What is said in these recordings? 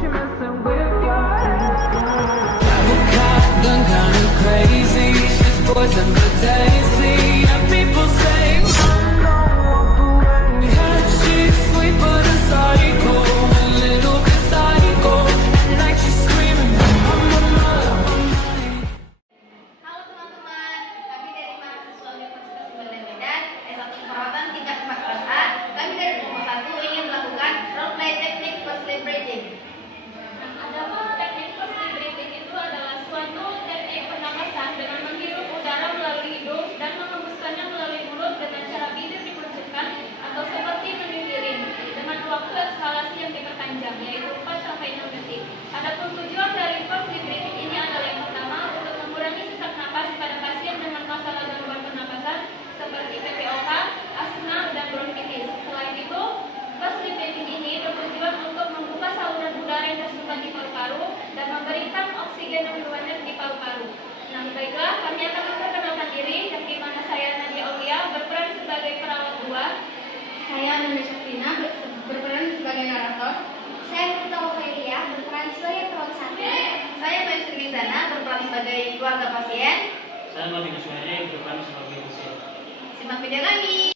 she messing with your head. Travel car, gone kinda crazy. She's poison but tasty. And people say, don't walk away. Yeah, she's sweet but a psycho. A little bit psycho. At night she's screaming, I'm on my mind. Halo teman-teman, kami dari mahasiswa Universitas Sumber Medan S1 Perawatan tingkat 14A. Kami dari kelompok 1 ingin melakukan roleplay teknik first lip breathing. Adapun teknik first lip breathing itu adalah suatu teknik pernapasan dengan menghirup udara melalui hidung dan mengembuskannya melalui mulut dengan cara bibir dikerucutkan atau seperti meniup dengan waktu ekshalasi yang diperpanjang yaitu 4-6 detik. Adapun tujuan dari first lip breathing ini adalah yang pertama untuk mengurangi sesak napas pada pasien dengan masalah gangguan pernapasan seperti PPOK, asma, dan bronkitis. Selain itu, first lip breathing ini bertujuan untuk membuka saluran udara yang tersumbat di paru-paru dan memberikan oksigen yang berbanyak di paru-paru. Nah, baiklah, kami akan memperkenalkan diri, yang dimana saya Nadia Aulia berperan sebagai perawat 2. Saya Nanda Syafrina berperan sebagai narator. Saya Murta Ofelia berperan sebagai perawat 1. Saya Maestri Rizana berperan sebagai keluarga pasien. Saya Martina Suhairi berperan sebagai pasien. Simak video kami.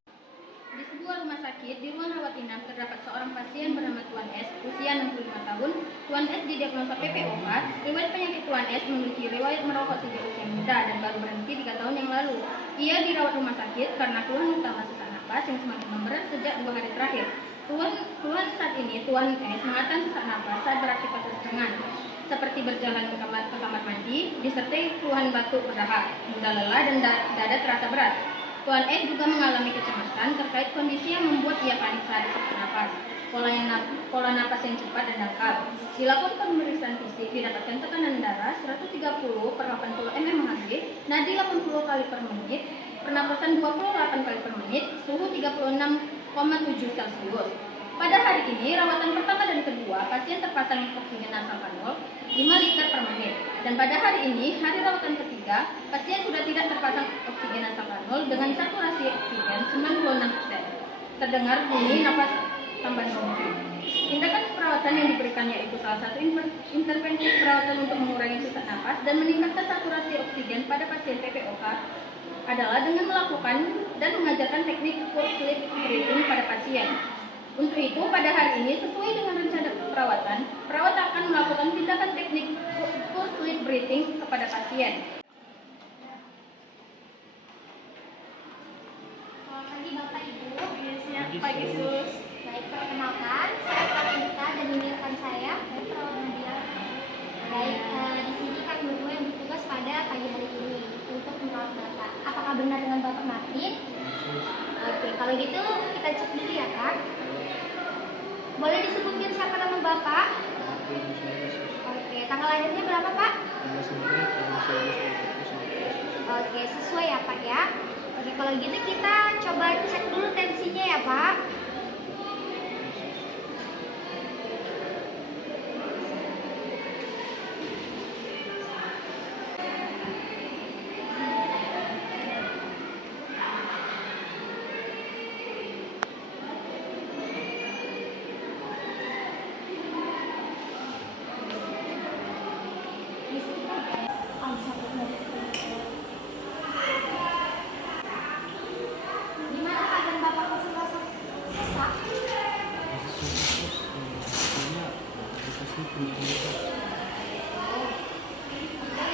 Di sebuah rumah sakit di ruang rawat inap terdapat seorang pasien bernama Tuan S, usia 65 tahun. Tuan S didiagnosa PPOK. Riwayat penyakit Tuan S memiliki riwayat merokok sejak usia muda dan baru berhenti 3 tahun yang lalu. Ia dirawat rumah sakit karena keluhan utama sesak napas yang semakin memberat sejak 2 hari terakhir. Keluhan saat ini Tuan S mengatakan sesak napas saat beraktivitas ringan, seperti berjalan ke kamar mandi, disertai keluhan batuk berdahak, mudah lelah dan dada terasa berat. Tuan S juga mengalami kecemasan terkait kondisi yang membuat ia panik saat sesak napas, pola napas yang cepat dan dangkal. Dilakukan pemeriksaan fisik, didapatkan tekanan darah 130/80 mmHg, nadi 80 kali per menit, pernapasan 28 kali per menit, suhu 36,7 Celcius. Pada hari ini, rawatan pertama dan kedua, pasien terpasang oksigen nasal kanul 5 liter per menit. Dan pada hari ini, hari rawatan ketiga, pasien sudah tidak terpasang oksigen nasal kanul dengan saturasi oksigen 96%. Terdengar bunyi napas tambahan bronki. Tindakan perawatan yang diberikan yaitu salah satu intervensi perawatan untuk mengurangi sesak napas dan meningkatkan saturasi oksigen pada pasien PPOK adalah dengan melakukan dan mengajarkan teknik first lip breathing pada pasien. Untuk itu, pada hari ini, sesuai dengan rencana perawatan, perawat akan melakukan tindakan teknik first lip breathing kepada pasien. Selamat pagi Bapak Ibu. Pagi, Sus. Baik, perkenalkan, saya perawat Murta dan ini rekan saya perawat Nadia. Baik, di sini kami berdua yang bertugas pada pagi hari ini untuk merawat Bapak. Apakah benar dengan Bapak Martin? Oke, kalau gitu kita cek dulu ya Kak. Boleh disebutkan siapa nama Bapak? Oke, tanggal lahirnya berapa Pak? Oke, sesuai ya Pak ya. Oke, kalau gitu kita coba cek dulu tensinya ya Pak. Gimana keadaan Bapak konsentrasi sesak?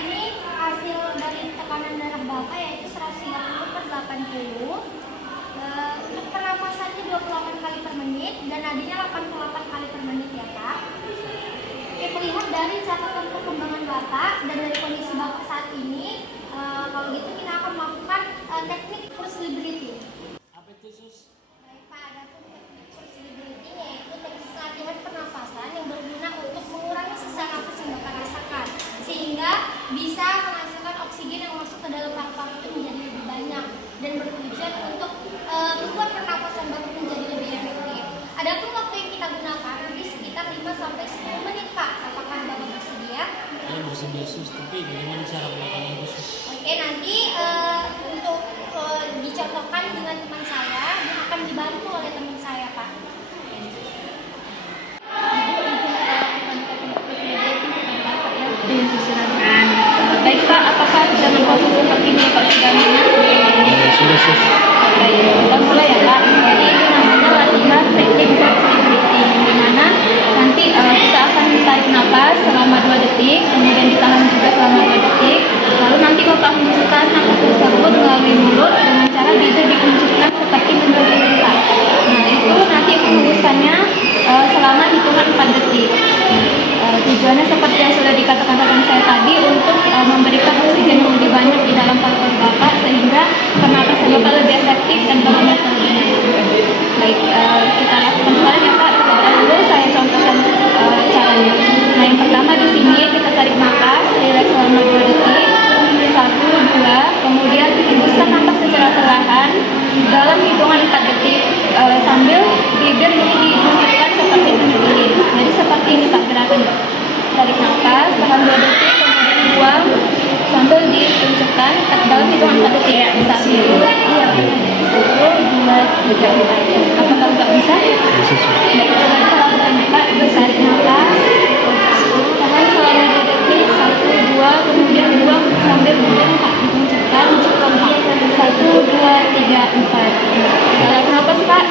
Ini hasil dari tekanan darah Bapak yaitu 130/80. Untuk pernapasannya 28 kali per menit dan nadinya 88 kali per menit ya Kak. Oke, melihat dari catatan perkembangan Bapak dan dari kondisi Bapak saat ini, kalau gitu kita akan melakukan teknik first lip breathing. Apa itu, Sus? Baik Pak, ada teknik first lip breathing yaitu teknik latihan pernafasan yang berguna untuk mengurangi sesak napas yang Bapak rasakan sehingga bisa menghasilkan oksigen yang masuk ke dalam paru-paru itu menjadi lebih banyak dan bertujuan untuk membuat pernapasan Bapak menjadi lebih efektif. Adapun waktu yang kita gunakan nanti sekitar 5-10 menit Pak. Apakah Bapak bersedia? Saya bersedia, Sus, tapi bagaimana cara melakukannya, Sus? Oke, nanti untuk dicontohkan dengan teman saya yang akan dibantu oleh teman saya Pak. Ibu izin kita lakukan teknik Iya, silakan. Baik Pak, apakah dengan proses seperti ini Pak sudah minat? Sudah sus. Baik, kita mulai ya Pak. Jadi ini namanya latihan teknik flexibility, di mana nanti kita akan tarik nafas selama 2 detik, kemudian ditahan juga selama 2 detik, lalu nanti Bapak hembuskan nafas tersebut melalui mulut dengan cara bibir dikuncurkan seperti memberi perintah. Nah itu nanti hembuskannya selama hitungan 4 detik. Tujuannya seperti yang sudah dikatakan rekan saya tadi, untuk memberikan oksigen yang lebih banyak di dalam paru-paru Bapak sehingga pernapasan Bapak lebih efektif dan Bapak bisa lebih nyaman. Baik, kita lakukan sekarang ya Pak. Terlebih dahulu saya contohkan caranya. Nah yang pertama di sini kita tarik nafas, relax selama 2 detik, 1, 2, kemudian hembuskan nafas secara perlahan dalam hitungan 4 detik sambil bibir ini ditunjukkan seperti tunjuk lilin. Jadi seperti ini Pak gerakannya. Tarik nafas, tahan 2 detik, kemudian buang sambil ditunjukkan dalam hitungan 4 detik ya. 1, 2, 3, 4. Apakah Bapak bisa? Baik, coba kita lakukan ya Pak. Tarik nafas, tahan selama 2 detik, 1, 2, kemudian buang sambil buang Pak. Ditunjukkan cukup 1, 2, 3, 4. Tarik nafas Pak.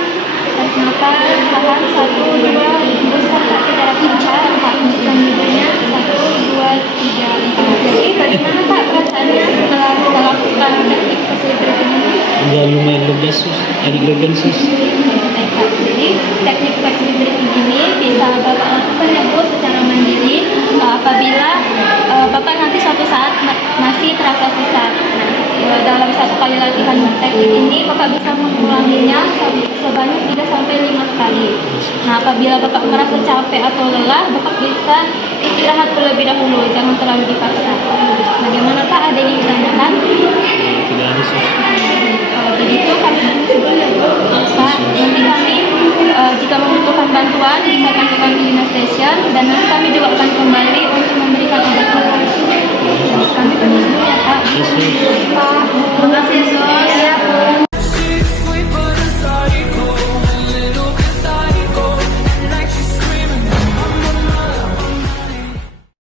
Tarik nafas, tahan 1, 2, hembuskan Pak secara kencang Pak. Tunjukkan bibirnya 1, 2, 3, 4. Jadi bagaimana Pak perasaannya setelah kita lakukan teknik flexibility ini? Ya lumayan lega sus, agak lega sus. Baik, Pak. Jadi teknik flexibility ini bisa Bapak lakukan ya Bu secara mandiri apabila Bapak nanti suatu saat masih terasa susah. Nah, dalam satu kali latihan teknik ini Bapak bisa mengulanginya sebanyak 3 sampai 5 kali. Nah, apabila Bapak merasa capek atau lelah, Bapak bisa istirahat terlebih dahulu, jangan terlalu dipaksa. Bagaimana Pak? Ada yang ditanyakan? Tidak ada sus. Kalau begitu kami permisi dulu ya Bu. Pak, nanti kami jika membutuhkan bantuan bisa kami di Dinas Station, dan nanti kami juga